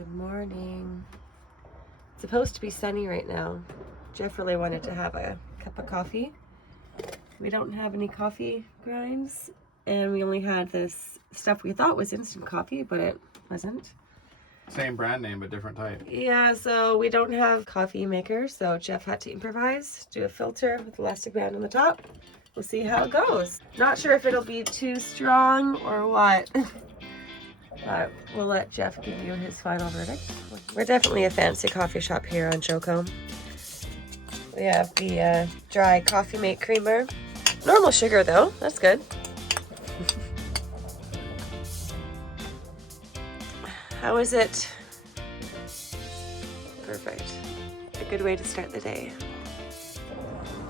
Good morning. It's supposed to be sunny right now. Jeff really wanted to have a cup of coffee. We don't have any coffee grinds, and we only had this stuff we thought was instant coffee, but it wasn't. Same brand name, but different type. Yeah, so we don't have coffee maker, so Jeff had to improvise, do a filter with elastic band on the top. We'll see how it goes. Not sure if it'll be too strong or what. But we'll let Jeff give you his final verdict. We're definitely a fancy coffee shop here on Joco. We have the dry coffee mate creamer. Normal sugar though, that's good. How is it? Perfect. A good way to start the day.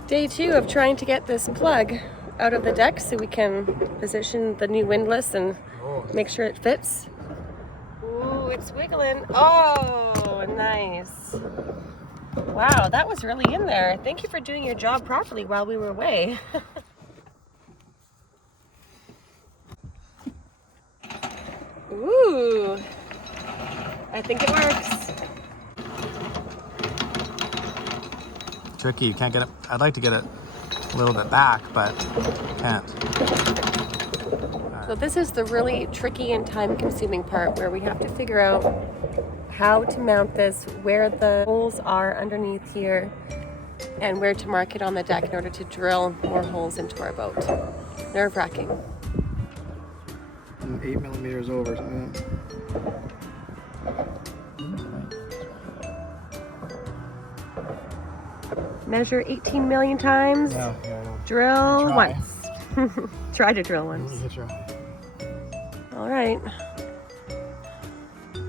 Day 2 of trying to get this plug out of the deck so we can position the new windlass and make sure it fits. Ooh, it's wiggling. Oh, nice. Wow, that was really in there. Thank you for doing your job properly while we were away. Ooh, I think it works. Tricky, you can't get it. I'd like to get it a little bit back, but can't. So this is the really tricky and time-consuming part where we have to figure out how to mount this, where the holes are underneath here, and where to mark it on the deck in order to drill more holes into our boat. Nerve-wracking. 8 millimeters over. Measure 18 million times. Yeah. Drill once. Try to drill once. Try. All right.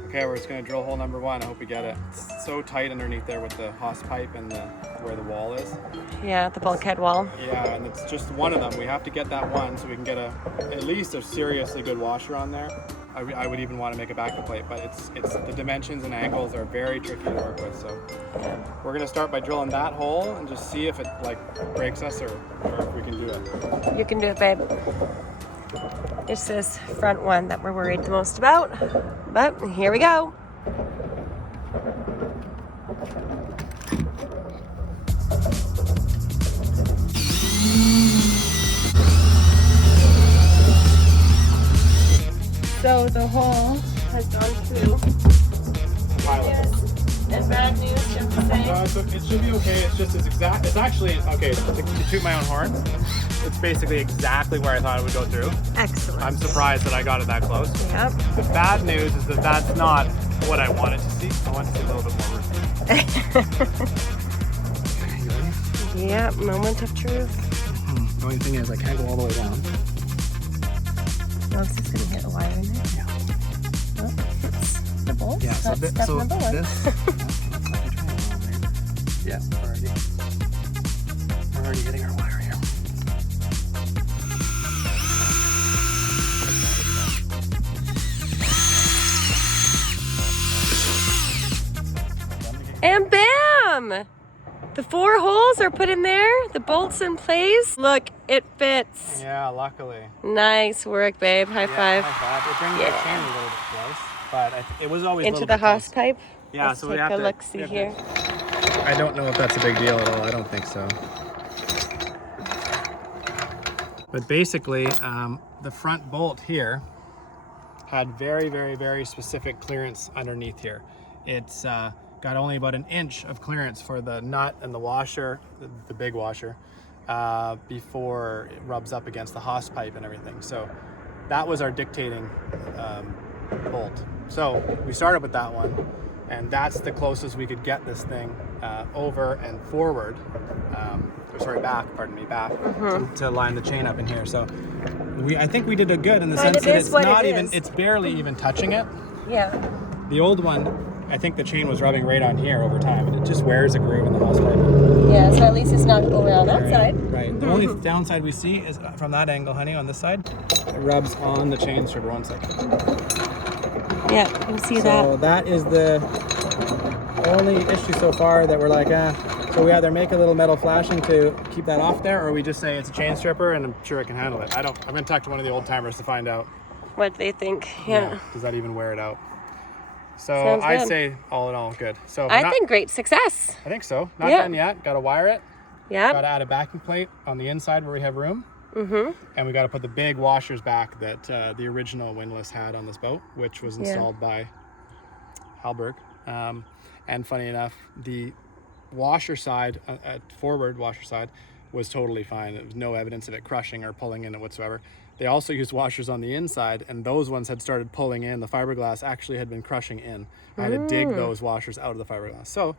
Okay, we're just gonna drill hole number 1. I hope we get it. It's so tight underneath there with the hose pipe and where the wall is. Yeah, the bulkhead wall. Yeah, and it's just one of them. We have to get that one so we can get at least a seriously good washer on there. I would even want to make a backup plate, but it's the dimensions and angles are very tricky to work with. So we're gonna start by drilling that hole and just see if it like breaks us or if we can do it. You can do it, babe. It's this front one that we're worried the most about, but here we go. So the hole has gone through. And bad news, just to say. It should be okay. It's actually okay. To toot my own horn, it's basically exactly where I thought it would go through. Excellent. I'm surprised that I got it that close. Yep. The bad news is that that's not what I wanted to see. I want to see a little bit more roofing. You ready? Yep, moment of truth. The only thing is I can't go all the way down. Well, it's just going to hit a wire in there. Yeah. Well, it's the bolt. Yeah, That's step number 1. Yeah, we're already hitting our wire here. And bam! The 4 holes are put in there. The bolt's in place. Look, it fits. Yeah, luckily. Nice work, babe. High five. High five. It brings the chain a little bit close, but it was always Into the hose pipe. Yeah, Let's so take we have a to look-see here. I don't know if that's a big deal at all. I don't think so. But basically, the front bolt here had very, very, very specific clearance underneath here. It's got only about an inch of clearance for the nut and the washer, the big washer, before it rubs up against the hose pipe and everything. So that was our dictating bolt. So we started with that one, and that's the closest we could get this thing over and forward, back to line the chain up in here. So I think we did a good in the sense that it's not even, it's barely even touching it. Yeah. The old one, I think the chain was rubbing right on here over time, and it just wears a groove in the hose pipe. Yeah, so at least it's not over on that side. Right. The only downside we see is from that angle, honey, on this side, it rubs on the chain strip one second. Yeah, you can see that. So that is the only issue so far that we're like, So we either make a little metal flashing to keep that off there, or we just say it's a chain stripper and I'm sure it can handle it. I'm gonna talk to one of the old timers to find out. What they think, yeah. Does that even wear it out? So Sounds I'd good. say all in all good. So I think great success. I think so. Not Yeah. done yet. Got to wire it. Yeah. Got to add a backing plate on the inside where we have room. Mm-hmm. And we got to put the big washers back that the original windlass had on this boat, which was installed by Hallberg. And funny enough, the washer side, forward washer side, was totally fine. There was no evidence of it crushing or pulling in it whatsoever. They also used washers on the inside, and those ones had started pulling in. The fiberglass actually had been crushing in. I had to dig those washers out of the fiberglass. So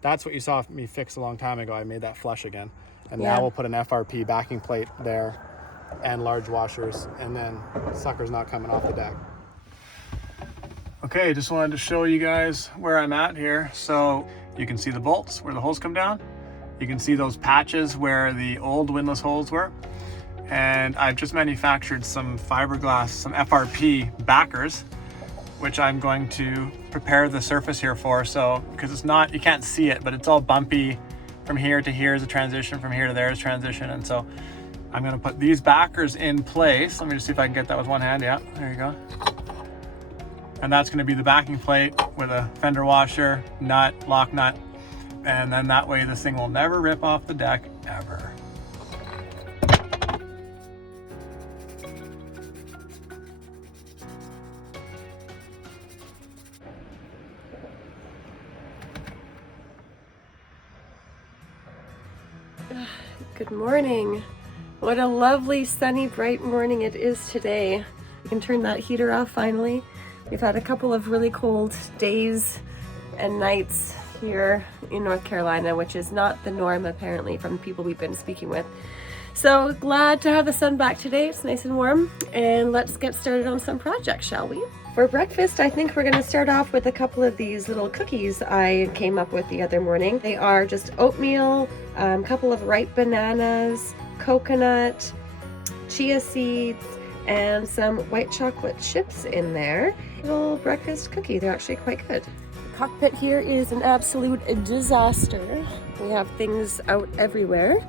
that's what you saw me fix a long time ago. I made that flush again. And now we'll put an FRP backing plate there and large washers, and then sucker's not coming off the deck. Okay, just wanted to show you guys where I'm at here. So you can see the bolts where the holes come down. You can see those patches where the old windlass holes were. And I've just manufactured some fiberglass, some FRP backers, which I'm going to prepare the surface here for. So, because it's not, you can't see it, but it's all bumpy. From here to here is a transition, from here to there is transition. And so I'm gonna put these backers in place. Let me just see if I can get that with one hand. Yeah, there you go. And that's gonna be the backing plate with a fender washer, nut, lock nut. And then that way this thing will never rip off the deck, ever. Good morning. What a lovely, sunny, bright morning it is today. You can turn that heater off finally. We've had a couple of really cold days and nights here in North Carolina, which is not the norm apparently from the people we've been speaking with. So glad to have the sun back today. It's nice and warm, and let's get started on some projects, shall we? For breakfast, I think we're going to start off with a couple of these little cookies I came up with the other morning. They are just oatmeal, a couple of ripe bananas, coconut, chia seeds, and some white chocolate chips in there. Little breakfast cookie. They're actually quite good. The cockpit here is an absolute disaster. We have things out everywhere,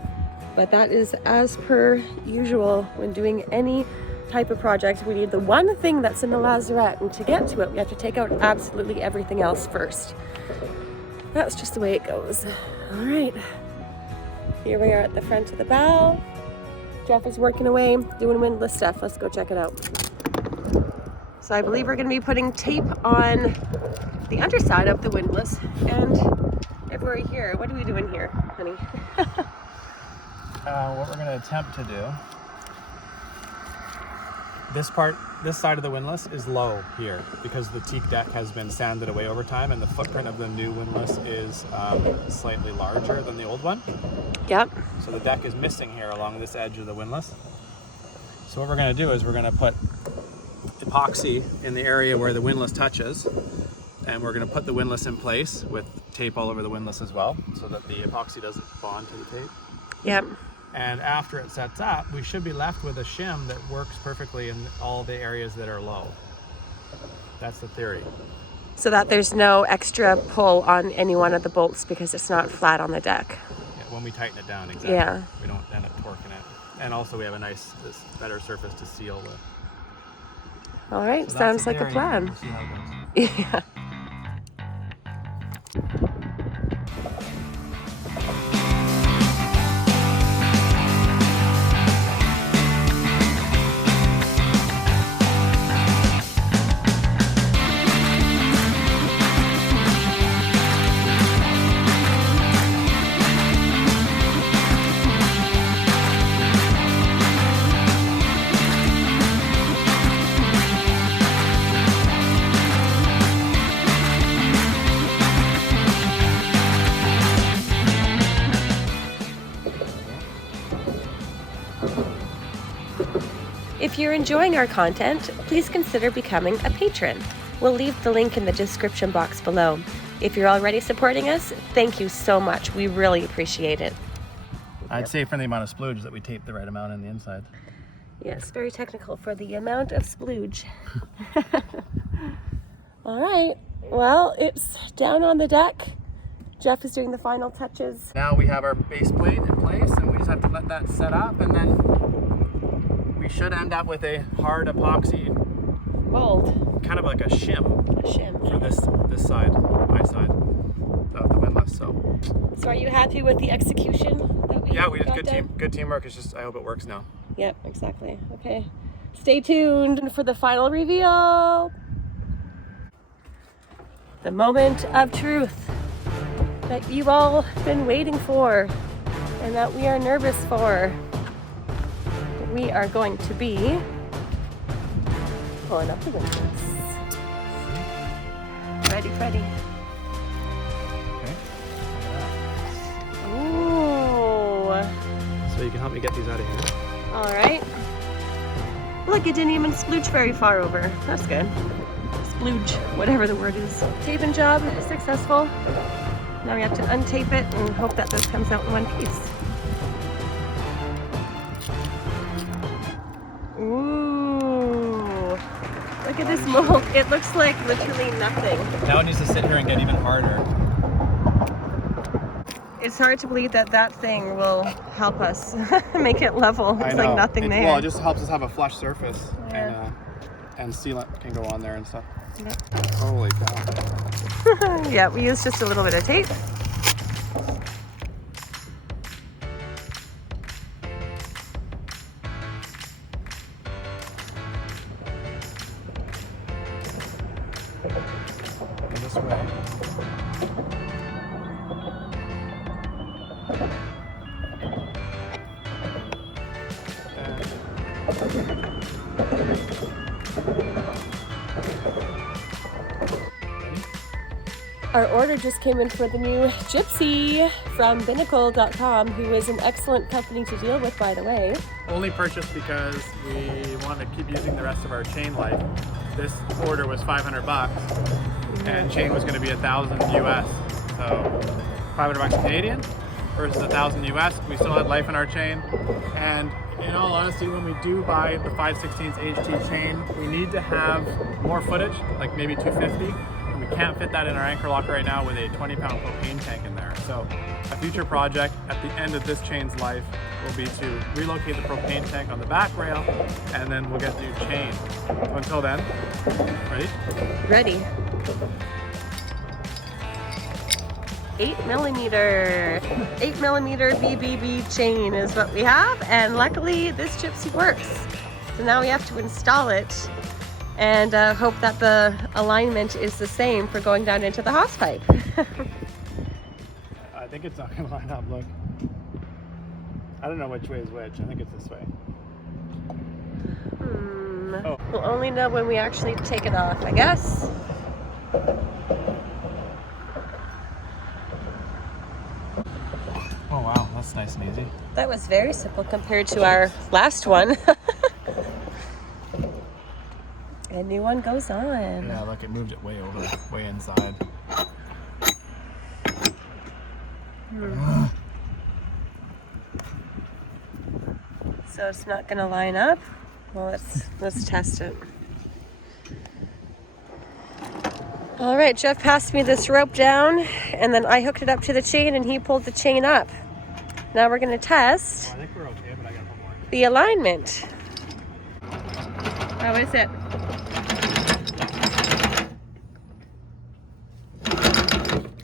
but that is as per usual when doing any type of project. We need the one thing that's in the lazarette, and to get to it we have to take out absolutely everything else first. That's just the way it goes. All right, here we are at the front of the bow. Jeff is working away doing windlass stuff. Let's go check it out. So I believe we're going to be putting tape on the underside of the windlass, and everywhere here. What are we doing here, honey? What we're going to attempt to do, this side of the windlass is low here because the teak deck has been sanded away over time, and the footprint of the new windlass is slightly larger than the old one. Yep. So the deck is missing here along this edge of the windlass. So what we're going to do is we're going to put epoxy in the area where the windlass touches, and we're going to put the windlass in place with tape all over the windlass as well, so that the epoxy doesn't bond to the tape. Yep. And after it sets up, we should be left with a shim that works perfectly in all the areas that are low. That's the theory. So that there's no extra pull on any one of the bolts because it's not flat on the deck. Yeah, when we tighten it down, exactly. Yeah. We don't end up torquing it. And also we have this better surface to seal with. All right, So sounds like a plan. We'll see how it goes. Yeah. If you're enjoying our content, please consider becoming a patron. We'll leave the link in the description box below. If you're already supporting us, thank you so much. We really appreciate it. I'd say for the amount of splooge that we tape the right amount in the inside. Yes, very technical for the amount of splooge. All right, well, it's down on the deck. Jeff is doing the final touches. Now we have our base plate in place, and we just have to let that set up, and then we should end up with a hard epoxy bolt? Kind of like a shim A shim. for this side, my side of the windlass. So are you happy with the execution that we yeah, we did got good teamwork. It's just I hope it works now. Yep, exactly. Okay. Stay tuned for the final reveal. The moment of truth that you've all been waiting for and that we are nervous for. We are going to be pulling up the windlass. Ready, Freddy. Okay. Ooh. So you can help me get these out of here. All right. Look, it didn't even splooge very far over. That's good. Splooge, whatever the word is. Taping job successful. Now we have to untape it and hope that this comes out in one piece. Ooh. Look at this mold. It looks like literally nothing. Now it needs to sit here and get even harder. It's hard to believe that that thing will help us make it level. It's like nothing there. Well, it just helps us have a flush surface, Yeah. and sealant can go on there and stuff. Yep. Holy cow. Yeah, we used just a little bit of tape. This way. Our order just came in for the new Gypsy from Binnacle.com, who is an excellent company to deal with, by the way. Only purchased because we want to keep using the rest of our chain life. This order was $500 and chain was going to be $1,000 US. So $500 Canadian versus $1,000 US. We still had life in our chain. And in all honesty, when we do buy the 5/16 HT chain, we need to have more footage, like maybe 250. And we can't fit that in our anchor lock right now with a 20-pound propane tank in there. So a future project at the end of this chain's life will be to relocate the propane tank on the back rail, and then we'll get new chain. So until then, ready? Ready. 8mm BBB chain is what we have, and luckily this Gypsy works. So now we have to install it and hope that the alignment is the same for going down into the hose pipe. I think it's not going to line up, look. I don't know which way is which. I think it's this way. Oh. We'll only know when we actually take it off, I guess. Oh wow, that's nice and easy. That was very simple compared to our last one. A new one goes on. Yeah, look, it moved it way over, way inside. So it's not going to line up. Well, let's test it. All right, Jeff passed me this rope down, and then I hooked it up to the chain, and he pulled the chain up. Now we're going to test I think we're okay, but I got one more. the alignment. How is it?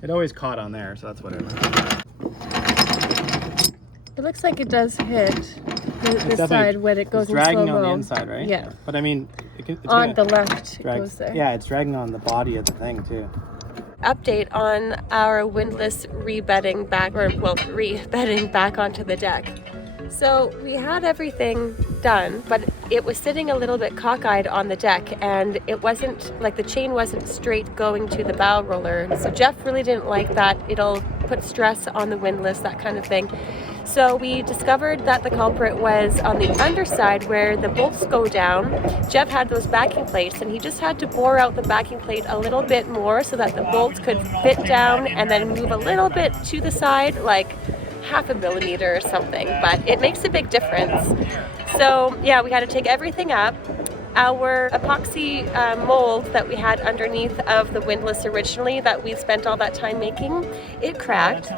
It always caught on there, so that's whatever. It looks like it does hit the side when it goes in dragging slow-mo. on the inside, right? Yeah. But I mean, it's On the left, it goes there. Yeah, it's dragging on the body of the thing too. Update on our windlass rebedding back onto the deck. So we had everything done, but it was sitting a little bit cockeyed on the deck, and it wasn't like the chain wasn't straight going to the bow roller. So Jeff really didn't like that. It'll put stress on the windlass, that kind of thing. So we discovered that the culprit was on the underside where the bolts go down. Jeff had those backing plates, and he just had to bore out the backing plate a little bit more so that the bolts could fit down and then move a little bit to the side, like 0.5 millimeter or something, but it makes a big difference. So yeah, we had to take everything up. Our epoxy mold that we had underneath of the windlass originally that we spent all that time making, it cracked.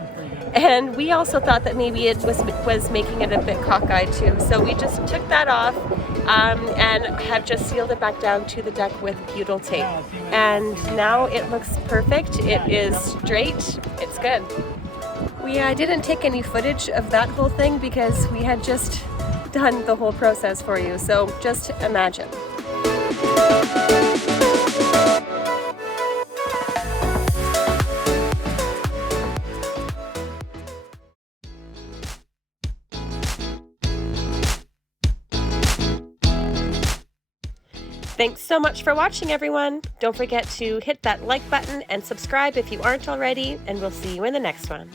And we also thought that maybe it was making it a bit cockeyed too. So we just took that off and have just sealed it back down to the deck with butyl tape. And now it looks perfect. It is straight. It's good. We didn't take any footage of that whole thing because we had just done the whole process for you. So just imagine. Thanks so much for watching, everyone. Don't forget to hit that like button and subscribe if you aren't already, and we'll see you in the next one.